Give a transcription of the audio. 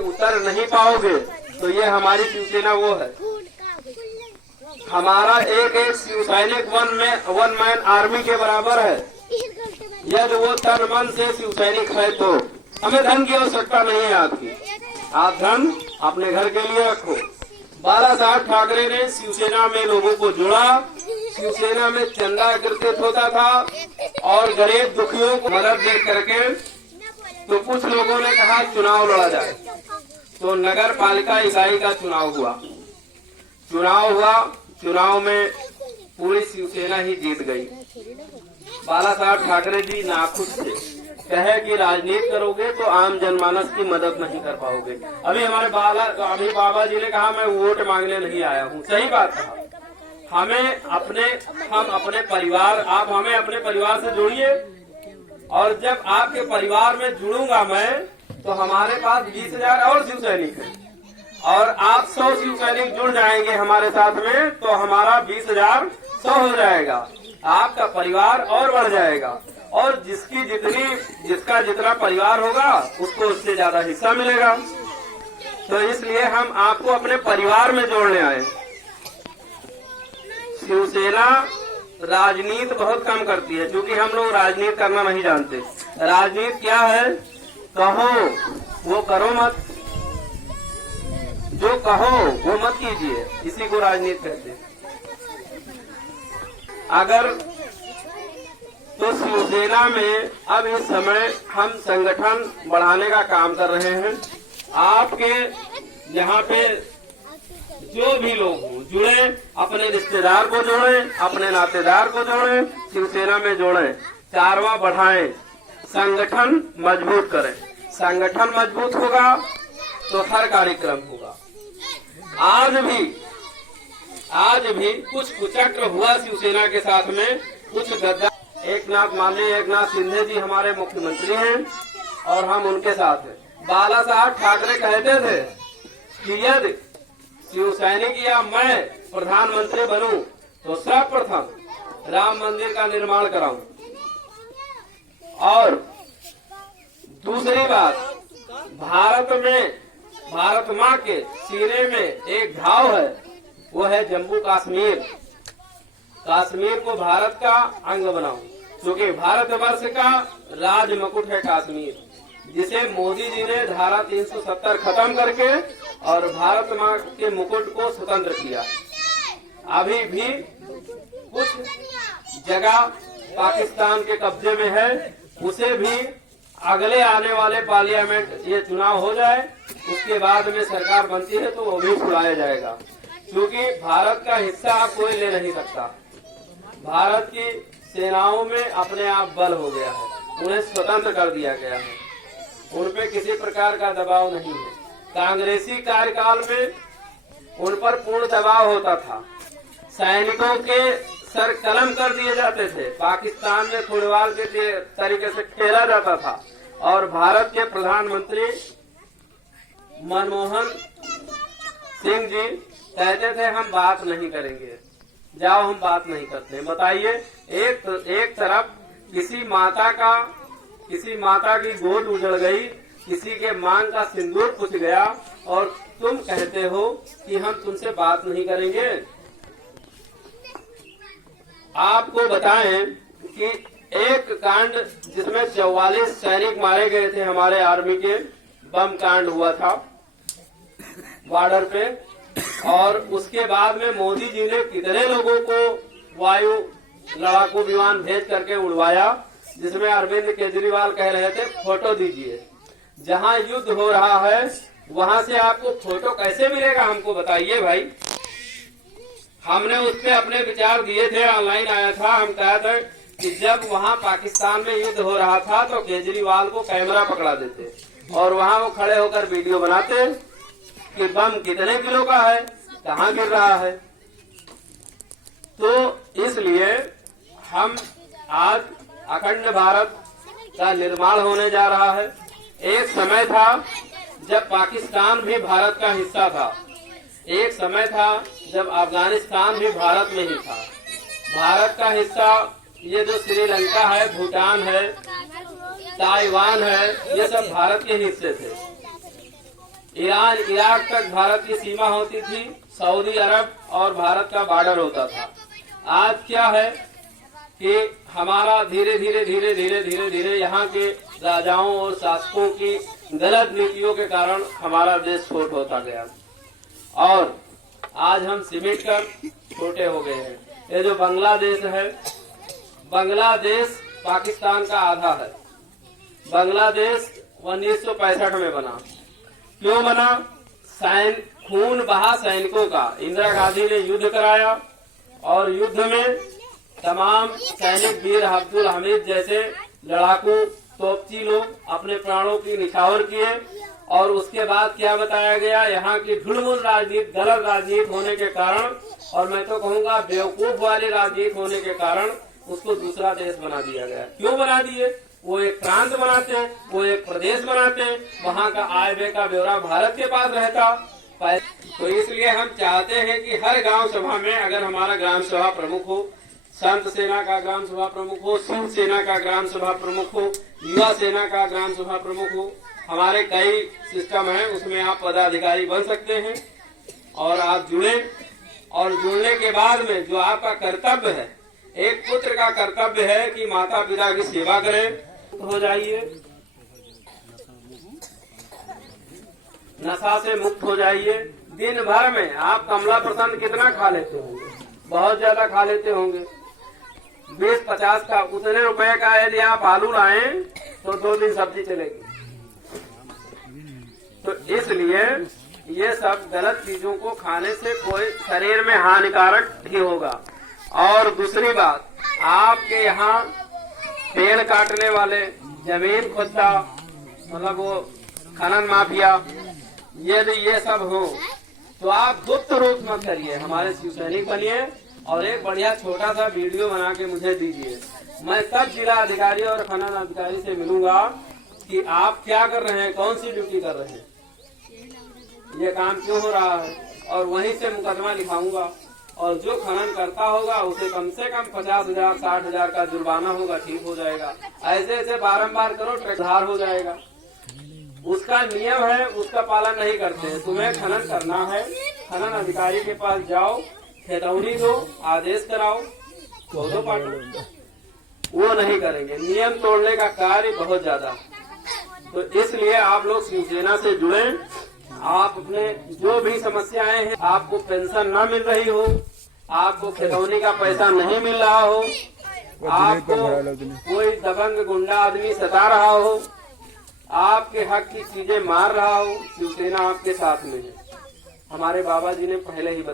उतर नहीं पाओगे तो ये हमारी शिवसेना वो है। हमारा एक एक शिव सैनिक वन मैन आर्मी के बराबर है। यदि वो तन मन से शिव सैनिक है तो हमें धन की आवश्यकता नहीं है आपकी। आप धन अपने घर के लिए रखो। बाला साहब ठाकरे ने शिवसेना में लोगों को जोड़ा। शिवसेना में चंदा एकत्रित होता था और गरीब दुखियों को मदद दे करके तो कुछ लोगों ने कहा चुनाव लड़ा जाए, तो नगर पालिका इकाई का चुनाव हुआ। चुनाव में पूरी शिवसेना ही जीत गई। बाला साहब ठाकरे जी नाखुश थे, कहे कि राजनीति करोगे तो आम जनमानस की मदद नहीं कर पाओगे। अभी बाबा जी ने कहा मैं वोट मांगने नहीं आया हूँ, सही बात कहा। हम अपने परिवार, आप हमें अपने परिवार से जोड़िए, और जब आपके परिवार में जुड़ूंगा मैं तो हमारे पास 20,000 और शिव सैनिक है, और आप 100 शिव सैनिक जुड़ जाएंगे हमारे साथ में तो हमारा 20,000 100 हो जाएगा। आपका परिवार और बढ़ जाएगा, और जिसका जितना परिवार होगा उसको उससे ज्यादा हिस्सा मिलेगा। तो इसलिए हम आपको अपने परिवार में जोड़ने आए। शिवसेना राजनीति बहुत कम करती है, क्योंकि हम लोग राजनीति करना नहीं जानते। राजनीति क्या है? कहो वो करो मत, जो कहो वो मत कीजिए, इसी को राजनीति कहते हैं। अगर तो शिवसेना में अब इस समय हम संगठन बढ़ाने का काम कर रहे हैं। आपके यहाँ पे जो भी लोग हों जुड़े, अपने रिश्तेदार को जोड़ें, अपने नातेदार को जोड़ें, शिवसेना में जोड़ें, कारवां बढ़ाएं, संगठन मजबूत करें। संगठन मजबूत होगा तो हर कार्यक्रम होगा। आज भी कुछ कुचक्र हुआ शिवसेना के साथ में, कुछ गद्दार। माननीय एकनाथ शिंदे जी हमारे मुख्यमंत्री हैं और हम उनके साथ हैं। बाला साहब ठाकरे कहते थे कि यदि शिव सैनिक या मैं प्रधानमंत्री बनूं तो सर्वप्रथम राम मंदिर का निर्माण कराऊं, और दूसरी बात, भारत माँ के सीने में एक घाव है, वो है जम्मू कश्मीर। कश्मीर को भारत का अंग बनाऊं, क्योंकि भारतवर्ष का राज मुकुट है कश्मीर, जिसे मोदी जी ने धारा 370 खत्म करके और भारत माँ के मुकुट को स्वतंत्र किया। अभी भी कुछ जगह पाकिस्तान के कब्जे में है, उसे भी अगले आने वाले पार्लियामेंट ये चुनाव हो जाए, उसके बाद में सरकार बनती है तो वो भी छुड़ाया जाएगा, क्योंकि भारत का हिस्सा आप कोई ले नहीं सकता। भारत की सेनाओं में अपने आप बल हो गया है, उन्हें स्वतंत्र कर दिया गया है, उन पे किसी प्रकार का दबाव नहीं है। कांग्रेसी कार्यकाल में उन पर पूर्ण दबाव होता था, सैनिकों के सर कलम कर दिए जाते थे, पाकिस्तान में फुटबॉल के तरीके से खेला जाता था, और भारत के प्रधानमंत्री मनमोहन सिंह जी कहते थे हम बात नहीं करेंगे, जाओ हम बात नहीं करते। बताइए, एक तरफ किसी माता की गोद उजड़ गई, किसी के मांग का सिंदूर पूछ गया, और तुम कहते हो कि हम तुमसे बात नहीं करेंगे। आपको बताएं कि एक कांड जिसमें 44 सैनिक मारे गए थे हमारे आर्मी के, बम कांड हुआ था बॉर्डर पे, और उसके बाद में मोदी जी ने कितने लोगों को वायु लड़ाकू विमान भेज करके उड़वाया, जिसमें अरविंद केजरीवाल कह रहे थे फोटो दीजिए। जहां युद्ध हो रहा है वहां से आपको फोटो कैसे मिलेगा, हमको बताइए भाई। हमने उस पर अपने विचार दिए थे, ऑनलाइन आया था, हम कहा था कि जब वहां पाकिस्तान में युद्ध हो रहा था तो केजरीवाल को कैमरा पकड़ा देते और वहां वो खड़े होकर वीडियो बनाते कि बम कितने किलो का है, कहाँ गिर रहा है। तो इसलिए हम आज अखंड भारत का निर्माण होने जा रहा है। एक समय था जब पाकिस्तान भी भारत का हिस्सा था, एक समय था जब अफगानिस्तान भी भारत में ही था। भारत का हिस्सा ये जो श्रीलंका है, भूटान है, ताइवान है, ये सब भारत के हिस्से थे। ईरान इराक तक भारत की सीमा होती थी, सऊदी अरब और भारत का बॉर्डर होता था। आज क्या है कि हमारा धीरे धीरे यहाँ के राजाओं और शासकों की गलत नीतियों के कारण हमारा देश छोट होता गया और आज हम सिमट कर छोटे हो गए हैं। ये जो बांग्लादेश है, बांग्लादेश पाकिस्तान का आधा है। बांग्लादेश 1965 में बना। क्यों बना? खून बहा सैनिकों का। इंदिरा गांधी ने युद्ध कराया और युद्ध में तमाम सैनिक वीर अब्दुल हमीद जैसे लड़ाकू तोपची लोग अपने प्राणों की निछावर किए। और उसके बाद क्या बताया गया, यहाँ की ढुलमुल राजनीति, गलत राजनीति होने के कारण, और मैं तो कहूँगा बेवकूफ वाली राजनीति होने के कारण उसको दूसरा देश बना दिया गया। क्यों बना दिए? वो एक प्रांत बनाते हैं, वो एक प्रदेश बनाते हैं, वहाँ का आय व्यय का ब्यौरा भारत के पास रहता। तो इसलिए हम चाहते हैं कि हर गांव सभा में अगर हमारा ग्राम सभा प्रमुख हो, संत सेना का ग्राम सभा प्रमुख हो, शिव सेना का ग्राम सभा प्रमुख हो, युवा सेना का ग्राम सभा प्रमुख हो, हमारे कई सिस्टम है, उसमें आप पदाधिकारी बन सकते हैं और आप जुड़े। और जुड़ने के बाद में जो आपका कर्तव्य है, एक पुत्र का कर्तव्य है कि माता पिता की सेवा करें। हो जाइए, नशा से मुक्त हो जाइए। दिन भर में आप कमला पसंद कितना खा लेते होंगे? बहुत ज्यादा खा लेते होंगे। 20-50 का, उतने रुपए का यदि आप आलू लाएं तो 2 दिन सब्जी चलेगी। तो इसलिए ये सब गलत चीजों को खाने से कोई शरीर में हानिकारक ही होगा। और दूसरी बात, आपके यहाँ पेड़ काटने वाले, जमीन खोदता, मतलब वो खनन माफिया, यदि ये सब हो तो आप गुप्त रूप मत करिए, हमारे शिव सैनिक बनिए और एक बढ़िया छोटा सा वीडियो बना के मुझे दीजिए। मैं तब जिला अधिकारी और खनन अधिकारी से मिलूंगा कि आप क्या कर रहे हैं, कौन सी ड्यूटी कर रहे हैं, ये काम क्यों हो रहा है, और वहीं से मुकदमा लिखाऊंगा। और जो खनन करता होगा उसे कम से कम 50,000 60,000 का जुर्माना होगा, ठीक हो जाएगा। ऐसे बारंबार करो, ट्रैक्टर हो जाएगा। उसका नियम है, उसका पालन नहीं करते। तुम्हें खनन करना है, खनन अधिकारी के पास जाओ, खेतौनी दो, आदेश कराओ, दो पाटो, वो नहीं करेंगे। नियम तोड़ने का कार्य बहुत ज्यादा। तो इसलिए आप लोग शिवसेना से जुड़े। आप अपने जो भी समस्याएं हैं, आपको पेंशन न मिल रही हो, आपको खेतौनी का पैसा नहीं मिल रहा हो, आपको कोई दबंग गुंडा आदमी सता रहा हो, आपके हक की चीजें मार रहा हो, शिवसेना आपके साथ में है। हमारे बाबा जी ने पहले ही